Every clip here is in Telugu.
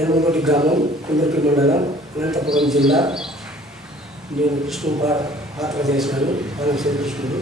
ఎనుమగొండి గ్రామం కుందర్పి మండలం అనంతపురం జిల్లా. నేను కృష్ణుడు పాత్ర చేసినాను. శ్రీ కృష్ణుడు.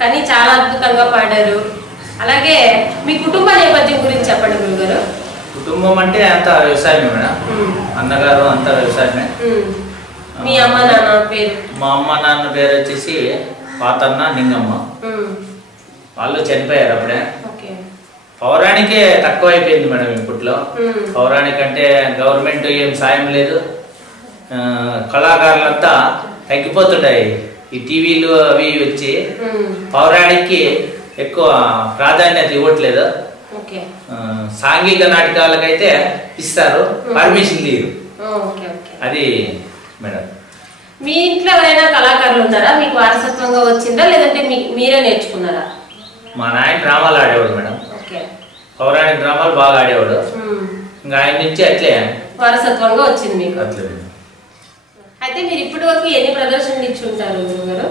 కానీ చాలా అద్భుతంగా పాడారు. అలాగే మీ కుటుంబ నేపథ్యం గురించి చెప్పండి గురుగారు. కుటుంబం అంటే అంత వ్యవసాయమే మేడం. అన్నగారు అంత వ్యవసాయమే. మీ అమ్మ నాన్న పేరు? మా అమ్మ నాన్న పేరు వచ్చేసి పాతన్న నింగమ్మ. వాళ్ళు చనిపోయారు అప్పుడే. పౌరాణికే తక్కువ అయిపోయింది మేడం ఇప్పట్లో. పౌరాణిక అంటే గవర్నమెంట్ ఏం సాయం లేదు. కళాకారులంతా తగ్గిపోతుంటాయి. ఈ టీవీలు అవి వచ్చి పౌరాణికి ఎక్కువ ప్రాధాన్యత ఇవ్వట్లేదు. సాంఘిక నాటకాలకైతే ఇస్తారు, పర్మిషన్ లేదు. అది మేడం. మీ ఇంట్లో ఎవరైనా కళాకారులు ఉన్నారా? మీకు వారసత్వంగా వచ్చిందా లేదంటే మీరే నేర్చుకున్నారా? మా నాయన డ్రామాలు ఆడేవాడు మేడం. పౌరాణిక డ్రామాలు బాగా ఆడేవాడు. ఇంకా ఆయన నుంచి అట్లే వారసత్వంగా వచ్చింది మీకు. అట్లే. అయితే మీరు ఇప్పటి వరకు ఎన్ని ప్రదర్శనలు ఇచ్చి ఉంటారు గురుగారు?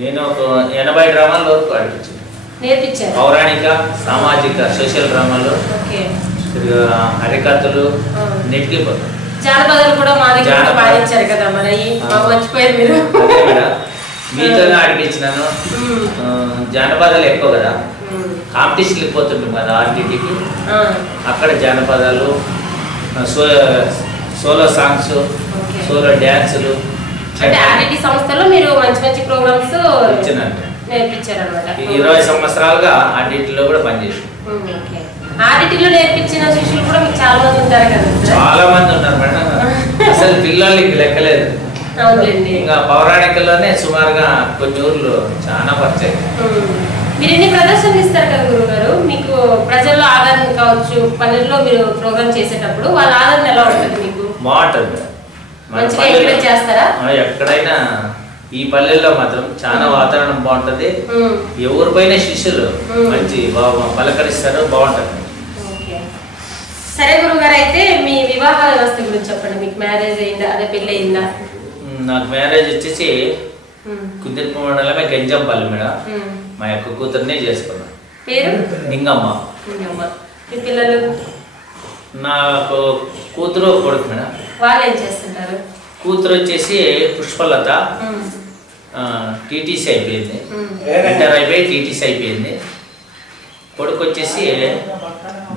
నేను ఒక 80 డ్రామాల వరకు ఆడిపించాను. నేర్పించారు? పౌరాణిక, సామాజిక, సోషల్ డ్రామాలు, హరికథలు, నెట్కి జానపదాలు కూడా మా దగ్గర పాడించారు కదా. మరి మర్చిపోయారు మీరు. మీతోనే ఆడిపించినాను. జానపదాలు ఎక్కువ కదా, కాంపిటీషన్కి పోతుంటాం కదా ఆర్టీటీకి. అక్కడ జానపదాలు, సోలో సాంగ్స్, సోలో డ్యాన్సులు. అంటే ఆర్టీటీ సంస్థలో మీరు మంచి మంచి ప్రోగ్రామ్స్ నేర్పించారు అన్నమాట. 20 సంవత్సరాలుగా ఆర్టీటీలో కూడా పనిచేసాను. ఆర్టీటీలో నేర్పించిన శిష్యులు కూడా మీకు చాలా మంది ఉంటారు కదా? చాలా మంది ఉన్నారు మేడం. అసలు పిల్లలకి లెక్కలేదు. ఇంకా పౌరాణికలోనే సుమారుగా కొన్ని ఊర్లు చాలా పరిచయం. మీరు ఎన్ని ప్రదర్శనలు ఇస్తారు కదా గురుగారు? మీకు ప్రజల్లో ఆదరణ కావచ్చు, పల్లెల్లో మీరు ప్రోగ్రామ్ చేసేటప్పుడు వాళ్ళ ఆదరణ ఎలా ఉంటుంది మీకు? బాగుంటుంది. మంచిగా ఎంకరేజ్ చేస్తారా? ఎక్కడైనా ఈ పల్లెల్లో మాత్రం చాలా వాతావరణం బాగుంటది. ఎవరిపైన శిష్యులు మంచి పలకరిస్తారు, బాగుంటది. సరే గురుగారు, అయితే మీ వివాహ వ్యవస్థ గురించి చెప్పండి. మీకు మ్యారేజ్ అయిందా, అదే పెళ్లి అయిందా? నాకు మ్యారేజ్ వచ్చేసి కుదిర్పు మండలమే గంజంపల్లి మేడం. మా యొక్క కూతుర్నే చేసుకున్నా. పేరు? నింగమ్మ. మీ పిల్లలు? నాకు కూతురు కొడుకు మేడం. వాళ్ళు ఏం చేస్తుంటారు? కూతురు వచ్చేసి పుష్పలత, టీటీసీ అయిపోయింది, ఇంటర్ అయిపోయి టీటీసీ అయిపోయింది. కొడుకు వచ్చేసి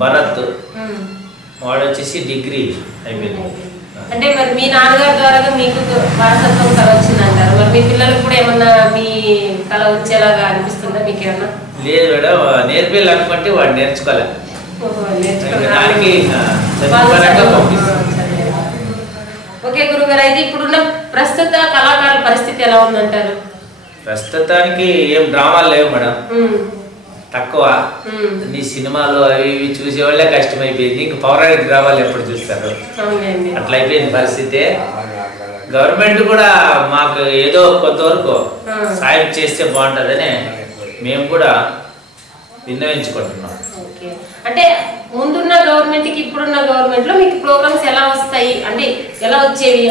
భరత్, వాడు వచ్చేసి డిగ్రీ అయిపోయింది. అంటే మరి మీ నాన్నగారి ద్వారా మీకు వారసత్వం కళ వచ్చిందంటారు, మరి మీ పిల్లలకు కూడా ఏమన్నా మీ కళ వచ్చేలాగా అనిపిస్తుందా మీకు ఏమన్నా? లేదు మేడం, నేర్పేయాలి అనుకుంటే వాడు నేర్చుకోలే, దానికి ఓకే గురుగారు, అయితే ఇప్పుడున్న ప్రస్తుత కళాకారుల పరిస్థితి ఎలా ఉందంటారు? ప్రస్తుతానికి ఏం డ్రామాలు లేవు మేడం, తక్కువ. నీ సినిమాలు అవి ఇవి చూసేవాళ్ళే కష్టమైపోయింది, ఇంక పౌరాణిక డ్రామాలు ఎప్పుడు చూస్తారు, అట్లా అయిపోయింది పరిస్థితి. గవర్నమెంట్ కూడా మాకు ఏదో కొంతవరకు సాయం చేస్తే బాగుంటుందని మేము కూడా విన్నవించుకుంటున్నాం. అంటే ముందున్న గవర్నమెంట్ కి ఇప్పుడున్న గవర్నమెంట్ లో మీకు ప్రోగ్రామ్స్ ఎలా వస్తాయి, అంటే ఎలా వచ్చేవి?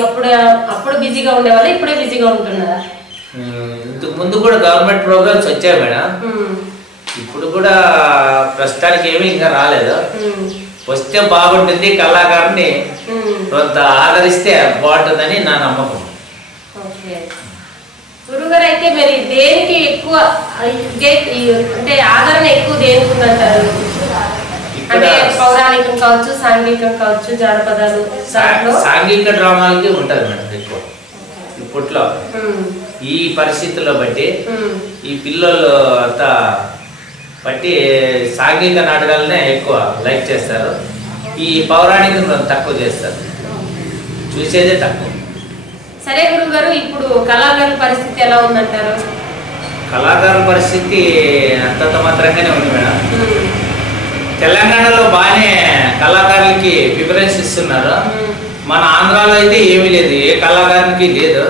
అప్పుడు బిజీగా ఉండేవాళ్ళు, ఇప్పుడే బిజీగా ఉంటున్నారా? ఇంతకు ముందు కూడా గవర్నమెంట్ ప్రోగ్రామ్స్ వచ్చాయి మేడం, ఇప్పుడు కూడా ప్రస్తుతానికి ఏమీ ఇంకా రాలేదు. వస్తే బాగుంటుంది, కళాకారుని కొంత ఆదరిస్తే బాగుంటుందని నా నమ్మకం. గురుగారు, అయితే మరి దేనికి ఎక్కువ అంటే ఆదరణ ఎక్కువ దేనికి ఉందంటారు? అంటే పౌరాణికం కావచ్చు, సాంఘికం కావచ్చు, జానపదాలు, సాంఘిక డ్రామాలకి ఉంటుంది మేడం ఎక్కువ. ఇప్పట్లో ఈ పరిస్థితుల్లో బట్టి ఈ పిల్లలు అంతా బట్టి సాంఘిక నాటకాలనే ఎక్కువ లైక్ చేస్తారు, ఈ పౌరాణికం తక్కువ చేస్తారు, చూసేదే తక్కువ. సరే గురుగారు, ఇప్పుడు కళాకారుల పరిస్థితి ఎలా ఉందంటారు? కళాకారుల పరిస్థితి అంతంత మాత్రంగానే ఉంది మేడం. తెలంగాణలో బాగానే కళాకారులకి ప్రిఫరెన్స్ ఇస్తున్నారు, మన ఆంధ్రాలో అయితే ఏమీ లేదు, ఏ కళాకారునికి లేదు.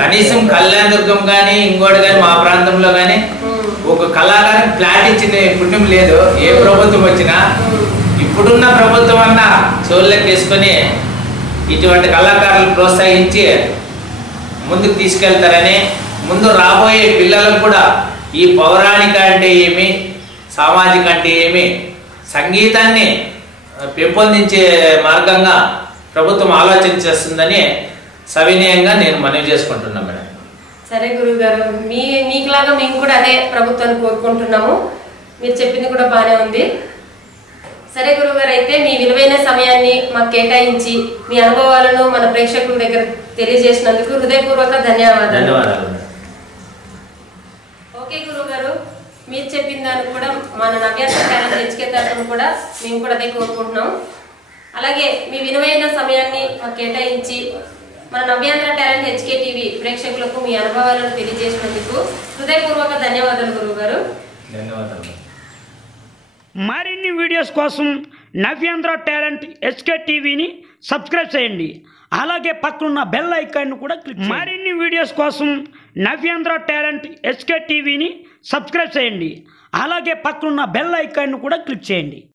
కనీసం కళ్యాణదుర్గం కానీ ఇంకోటి కానీ మా ప్రాంతంలో కానీ ఒక కళాకారునికి ప్లాట్ ఇచ్చిన పుణ్యం లేదు, ఏ ప్రభుత్వం వచ్చినా. ఇప్పుడున్న ప్రభుత్వం అన్నా చోళ్ళకి వేసుకొని ఇటువంటి కళాకారులను ప్రోత్సహించి ముందుకు తీసుకెళ్తారని, ముందు రాబోయే పిల్లలకు కూడా ఈ పౌరాణిక అంటే ఏమి, సామాజిక అంటే ఏమి, సంగీతాన్ని పెంపొందించే మార్గంగా ప్రభుత్వం ఆలోచన చేస్తుందని సవినయంగా నేను మనవి చేసుకుంటున్నాను మేడం. సరే గురుగారు, మీకులాగా మేము కూడా అదే ప్రభుత్వాన్ని కోరుకుంటున్నాము, మీరు చెప్పింది కూడా బాగానే ఉంది. సరే గురుగారు, అయితే మీ విలువైన సమయాన్ని మాకు కేటాయించి మీ అనుభవాలను మన ప్రేక్షకుల దగ్గర తెలియజేసినందుకు హృదయపూర్వక ధన్యవాదాలు. ఓకే గురుగారు, మీరు చెప్పిన దానికి కూడా మన నవ్యాంధ్ర టాలెంట్ హెచ్కే కూడా మేము కూడా అదే కోరుకుంటున్నాం. అలాగే మీ విలువైన సమయాన్ని మాకు కేటాయించి మన నవ్యాంధ్ర టాలెంట్ హెచ్కే టీవీ ప్రేక్షకులకు మీ అనుభవాలను తెలియజేసినందుకు హృదయపూర్వక ధన్యవాదాలు గురుగారు. ధన్యవాదాలు. మరిన్ని వీడియోస్ కోసం నవ్యాంధ్ర టాలెంట్ హెచ్కే టీవీని సబ్స్క్రైబ్ చేయండి, అలాగే పక్కనున్న బెల్ ఐకాన్ కూడా క్లిక్ చేయండి. మరిన్ని వీడియోస్ కోసం నవ్యాంధ్ర టాలెంట్ హెచ్కే టీవీని సబ్స్క్రైబ్ చేయండి, అలాగే పక్కనున్న బెల్ ఐకాన్ కూడా క్లిక్ చేయండి.